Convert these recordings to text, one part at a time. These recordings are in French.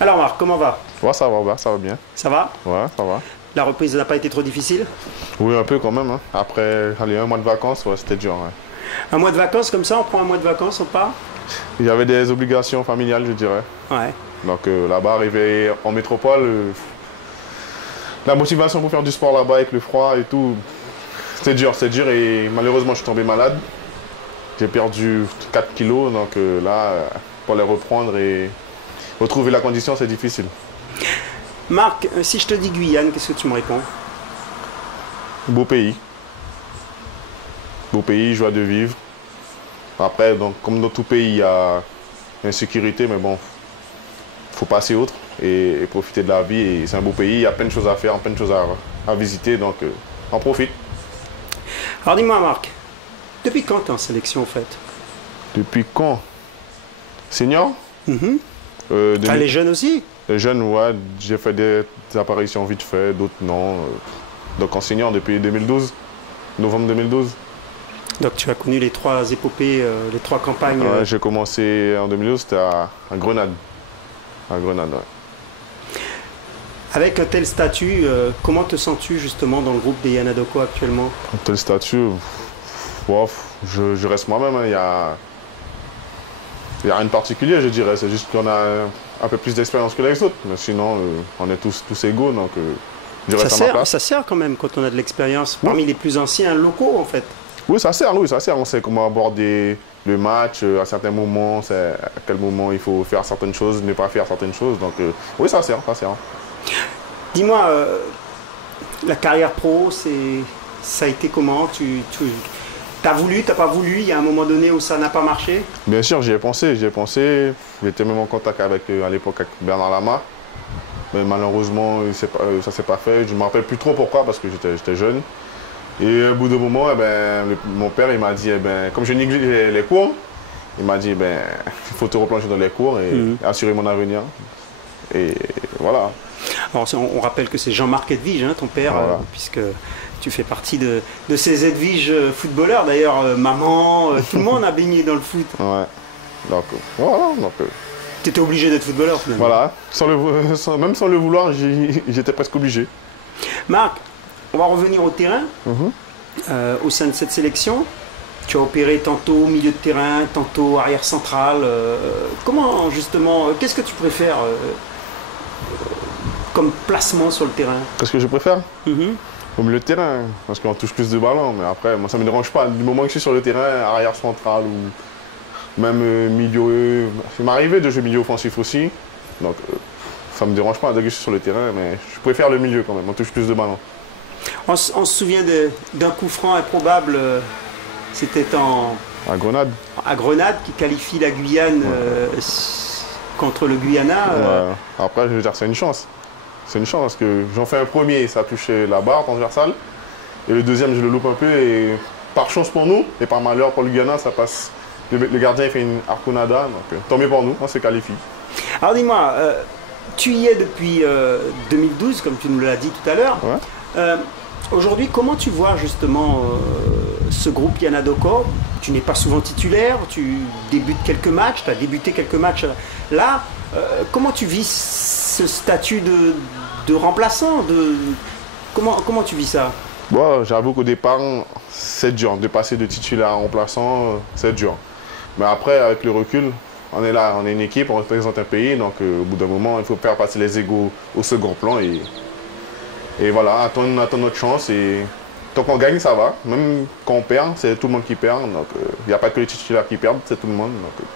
Alors Marc, comment va? Ouais, ça va bien. Ça va? Ouais, ça va. La reprise n'a pas été trop difficile? Oui, un peu quand même, hein. Après, allez, un mois de vacances, ouais, c'était dur, ouais. Un mois de vacances comme ça, on prend un mois de vacances, on part? Il y avait des obligations familiales, je dirais. Ouais. Donc là-bas, arrivé en métropole, la motivation pour faire du sport là-bas avec le froid et tout, c'était dur et malheureusement, je suis tombé malade. J'ai perdu 4 kilos, donc là, pour les reprendre et retrouver la condition, c'est difficile. Marc, si je te dis Guyane, qu'est-ce que tu me réponds? Beau pays. Beau pays, joie de vivre. Après, donc, comme dans tout pays, il y a l'insécurité, mais bon, il faut passer outre et profiter de la vie. Et c'est un beau pays, il y a plein de choses à faire, plein de choses à visiter, donc on profite. Alors dis-moi Marc, depuis quand tu es en sélection en fait? Depuis quand? Senior? Enfin, les jeunes aussi? Les jeunes, ouais, j'ai fait des apparitions vite fait, d'autres non. Donc en senior depuis 2012, novembre 2012. Donc tu as connu les trois épopées, les trois campagnes. Ouais, j'ai commencé en 2012, c'était à Grenade. À Grenade, ouais. Avec un tel statut, comment te sens-tu justement dans le groupe des Yanadoko actuellement? Un tel statut, wow, je reste moi-même, hein. Il y a rien de particulier, je dirais. C'est juste qu'on a un peu plus d'expérience que les autres. Mais sinon, on est tous égaux, donc je reste à ma place. Ça sert quand même quand on a de l'expérience. Parmi les plus anciens locaux, en fait. Oui, ça sert, oui, ça sert. On sait comment aborder le match à certains moments, à quel moment il faut faire certaines choses, ne pas faire certaines choses. Donc oui, ça sert, ça sert. Dis-moi, la carrière pro, ça a été comment? T'as voulu, t'as pas voulu? Il y a un moment donné où ça n'a pas marché? Bien sûr, j'y ai pensé. J'étais même en contact à l'époque avec Bernard Lama. Mais malheureusement, ça s'est pas fait. Je ne me rappelle plus trop pourquoi, parce que j'étais jeune. Et au bout d'un moment, mon père il m'a dit, comme je négligeais les cours, il m'a dit, il faut te replonger dans les cours et assurer mon avenir. Et voilà. Alors, on rappelle que c'est Jean-Marc Edwige, hein, ton père, voilà. Puisque tu fais partie de ces Edwige footballeurs. D'ailleurs, maman, tout le monde a baigné dans le foot. Ouais. Donc, voilà. Tu étais obligé d'être footballeur finalement. Voilà. Même sans le vouloir, j'étais presque obligé. Marc, on va revenir au terrain. Au sein de cette sélection, tu as opéré tantôt milieu de terrain, tantôt arrière central. Comment justement, qu'est-ce que tu préfères comme placement sur le terrain? Qu'est-ce que je préfère? Au milieu de terrain, parce qu'on touche plus de ballons. Mais après, moi, ça ne me dérange pas. Du moment que je suis sur le terrain, arrière central ou même milieu. Il m'est arrivé de jouer milieu offensif aussi. Donc, ça ne me dérange pas dès que je suis sur le terrain. Mais je préfère le milieu quand même. On touche plus de ballons. On se souvient d'un coup franc improbable. C'était à Grenade. À Grenade, qui qualifie la Guyane contre le Guyana. Après, je veux dire, c'est une chance. C'est une chance parce que j'en fais un premier, ça a touché la barre transversale. Et le deuxième, je le loupe un peu. Et par chance pour nous, et par malheur pour le Guyana, ça passe. Le gardien il fait une arconada. Donc tant mieux pour nous, on se qualifie. Alors dis-moi, tu y es depuis 2012, comme tu nous l'as dit tout à l'heure. Ouais. Aujourd'hui, comment tu vois justement ce groupe Yanadoko? Tu n'es pas souvent titulaire, tu débutes quelques matchs, tu as débuté quelques matchs là. Comment tu vis ce statut de remplaçant Comment tu vis ça? Bon, j'avoue qu'au départ, c'est dur. De passer de titulaire à remplaçant, c'est dur. Mais après, avec le recul, on est là, on est une équipe, on représente un pays. Donc au bout d'un moment, il faut faire passer les égos au second plan. Et voilà, attendre notre chance. Et tant qu'on gagne, ça va. Même quand on perd, c'est tout le monde qui perd. Donc il n'y a pas que les titulaires qui perdent, c'est tout le monde. Donc,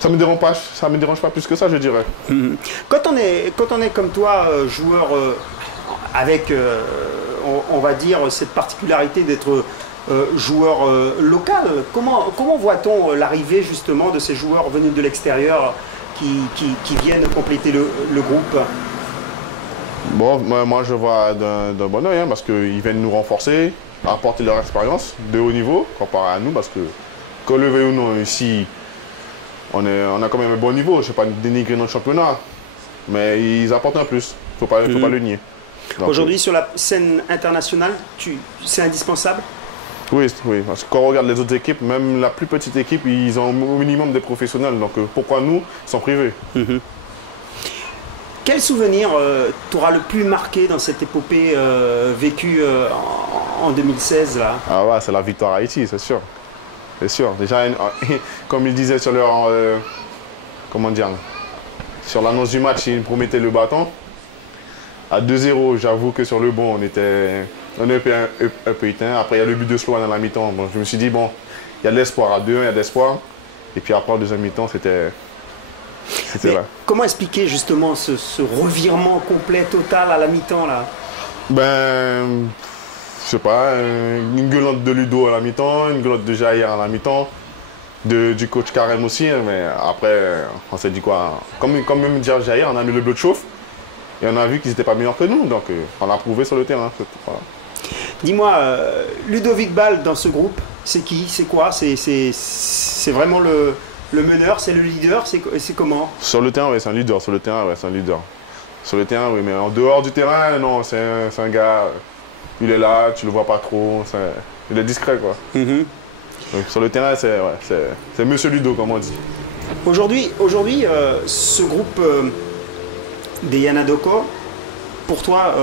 ça me dérange pas plus que ça, je dirais. Quand on est comme toi, joueur avec, on va dire, cette particularité d'être joueur local, comment voit-on l'arrivée justement de ces joueurs venus de l'extérieur qui viennent compléter le groupe? Bon, moi je vois d'un bon oeil, hein, parce qu'ils viennent nous renforcer, apporter leur expérience de haut niveau comparé à nous, parce que, qu'on le veuille ou non, ici, on a quand même un bon niveau. Je ne vais pas dénigrer notre championnat, mais ils apportent un plus. Il ne faut pas le nier. Aujourd'hui, sur la scène internationale, c'est indispensable? Oui, parce que quand on regarde les autres équipes, même la plus petite équipe, ils ont au minimum des professionnels. Donc pourquoi nous, sans priver? Quel souvenir t'aura le plus marqué dans cette épopée vécue en 2016 là? Ah ouais, c'est la victoire à Haïti, c'est sûr. C'est sûr. Déjà, comme ils disaient sur leur... comment dire? Sur l'annonce du match, ils promettaient le bâton. À 2-0, j'avoue que sur le banc, on était un peu éteint. Après, il y a le but de Sloan à la mi-temps. Bon, je me suis dit, bon, il y a de l'espoir. À 2-1, il y a de l'espoir. Et puis après, en deuxième mi-temps, c'était là. Comment expliquer justement ce revirement complet, total à la mi-temps là? Ben, je sais pas, une gueulante de Ludo à la mi-temps, une gueulante de Jair à la mi-temps, du coach Carême aussi, hein, mais après, on s'est dit quoi? Comme même dire Jair, on a mis le bleu de chauffe et on a vu qu'ils n'étaient pas meilleurs que nous, donc on l'a prouvé sur le terrain. Voilà. Dis-moi, Ludovic Ball dans ce groupe, c'est qui? C'est quoi? C'est vraiment le meneur, c'est le leader, c'est comment? Sur le terrain, oui, c'est un leader. Sur le terrain, ouais, c'est un leader. Sur le terrain, oui, mais en dehors du terrain, non, c'est un gars, il est là, tu le vois pas trop, il est discret, quoi. Mm-hmm. Donc, sur le terrain, c'est Monsieur Ludo, comme on dit. Aujourd'hui, ce groupe des Yanadoko, pour toi,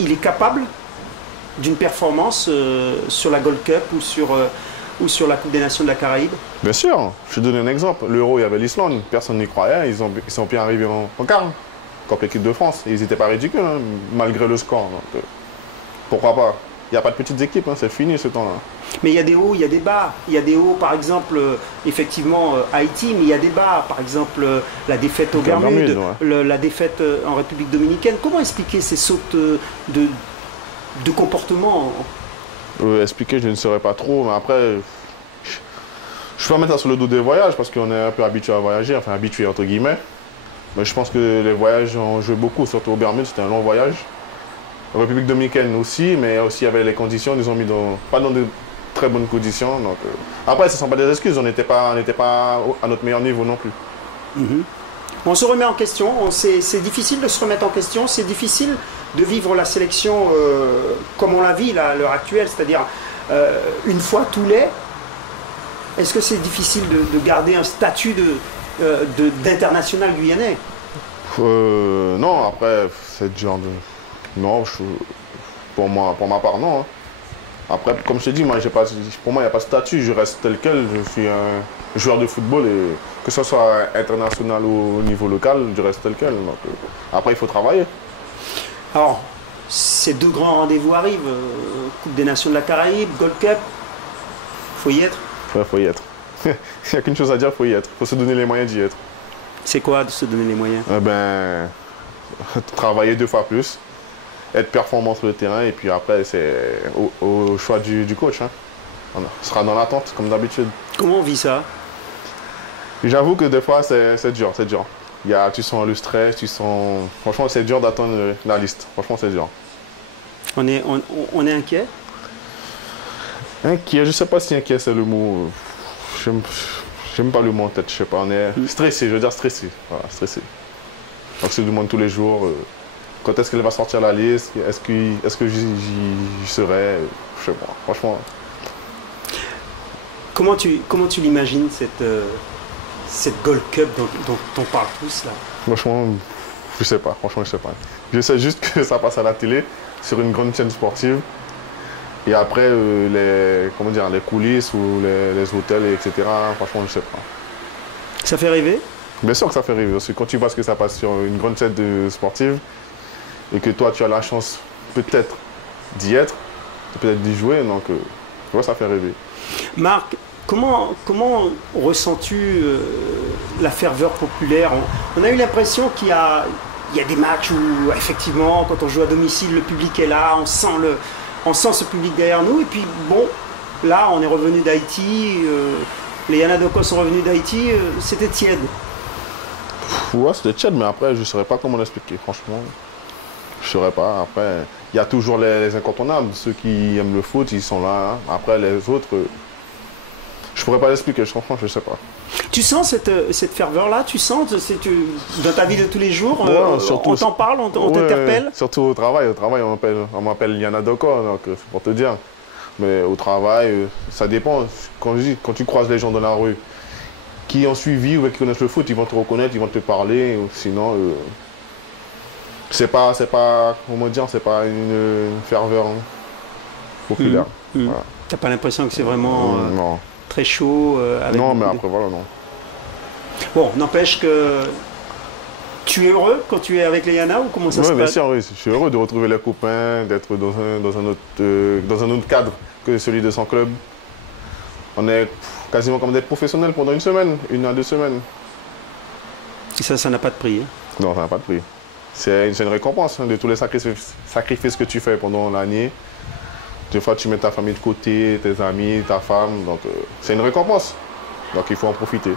il est capable d'une performance sur la Gold Cup ou sur la Coupe des Nations de la Caraïbe? Bien sûr, je te donne un exemple. L'Euro, il y avait l'Islande, personne n'y croyait, ils sont bien arrivés en quart, contre l'équipe de France. Ils n'étaient pas ridicules, hein, malgré le score. Donc, pourquoi pas? Il n'y a pas de petites équipes, hein, c'est fini ce temps-là. Mais il y a des hauts, il y a des bas. Il y a des hauts, par exemple, effectivement, Haïti, mais il y a des bas. Par exemple, la défaite au Bermudes, ouais. La défaite en République dominicaine. Comment expliquer ces sautes de comportement? Expliquer, je ne saurais pas trop, mais après, je vais mettre ça sur le dos des voyages parce qu'on est un peu habitué à voyager, enfin habitué entre guillemets. Mais je pense que les voyages ont joué beaucoup, surtout au Bermudes, c'était un long voyage. En République dominicaine aussi, mais aussi avec les conditions, ils nous ont mis pas dans de très bonnes conditions. Donc, après, ce ne sont pas des excuses, on n'était pas à notre meilleur niveau non plus. Mm-hmm. On se remet en question, c'est difficile de se remettre en question, c'est difficile de vivre la sélection comme on la vit là, à l'heure actuelle, c'est-à-dire une fois tous les. Est-ce que c'est difficile de garder un statut d'international guyanais? Non, après, c'est genre de... Non, pour ma part, non. Hein. Après, comme je t'ai dit, pour moi, il n'y a pas de statut, je reste tel quel, je suis un joueur de football et que ce soit international ou au niveau local, je reste tel quel. Donc, après, il faut travailler. Alors, ces deux grands rendez-vous arrivent, Coupe des Nations de la Caraïbe, Gold Cup, faut y être? Ouais, faut y être. Il n'y a qu'une chose à dire, faut y être. Faut se donner les moyens d'y être. C'est quoi de se donner les moyens? Travailler 2 fois plus, être performant sur le terrain et puis après, c'est au choix du coach. Hein. On sera dans l'attente, comme d'habitude. Comment on vit ça? J'avoue que des fois, c'est dur, c'est dur. Tu sens le stress, franchement, c'est dur d'attendre la liste. Franchement, c'est dur. On est inquiet? Inquiet, je sais pas si inquiet c'est le mot. J'aime pas le mot en tête, je sais pas. On est stressé, je veux dire stressé. Voilà, stressé. On se demande tous les jours quand est-ce qu'elle va sortir la liste, est-ce que j'y serai, je sais pas, franchement. Comment tu l'imagines cette Gold Cup dont on parle tous là? Franchement, je sais pas, franchement je sais pas. Je sais juste que ça passe à la télé, sur une grande chaîne sportive. Et après, les coulisses ou les hôtels, etc., franchement, je sais pas. Ça fait rêver? Bien sûr que ça fait rêver. Parce que quand tu vois ce que ça passe sur une grande chaîne sportive et que toi, tu as la chance peut-être d'y être, peut-être d'y jouer, donc tu vois, ça fait rêver. Marc, comment ressens-tu la ferveur populaire? On a eu l'impression qu'il y a des matchs où, effectivement, quand on joue à domicile, le public est là, on sent ce public derrière nous. Et puis, bon, là, on est revenu d'Haïti, les Yanadoko sont revenus d'Haïti, c'était tiède. Ouais, c'était tiède, mais après, je ne saurais pas comment l'expliquer, franchement. Je ne saurais pas. Après, il y a toujours les incontournables. Ceux qui aiment le foot, ils sont là. Hein. Après, les autres, je ne pourrais pas l'expliquer, franchement, je ne sais pas. Tu sens cette ferveur-là? Tu sens dans ta vie de tous les jours, ouais, surtout, on t'en parle, on t'interpelle? Surtout au travail. Au travail, on m'appelle Yanadoko, donc c'est pour te dire. Mais au travail, ça dépend. Quand tu croises les gens dans la rue qui ont suivi ou qui connaissent le foot, ils vont te reconnaître, ils vont te parler. Sinon, C'est pas, comment dire, c'est pas une ferveur populaire. Voilà. T'as pas l'impression que c'est vraiment non. très chaud Non, mais après, voilà, non. Bon, n'empêche que tu es heureux quand tu es avec les Yana ou comment ça se passe? Bien sûr, oui. Je suis heureux de retrouver les copains, d'être dans un autre cadre que celui de son club. On est quasiment comme des professionnels pendant une semaine, 1 à 2 semaines. Et ça n'a pas de prix. Hein? Non, ça n'a pas de prix. C'est une récompense de tous les sacrifices que tu fais pendant l'année. Des fois, tu mets ta famille de côté, tes amis, ta femme. Donc, c'est une récompense. Donc, il faut en profiter.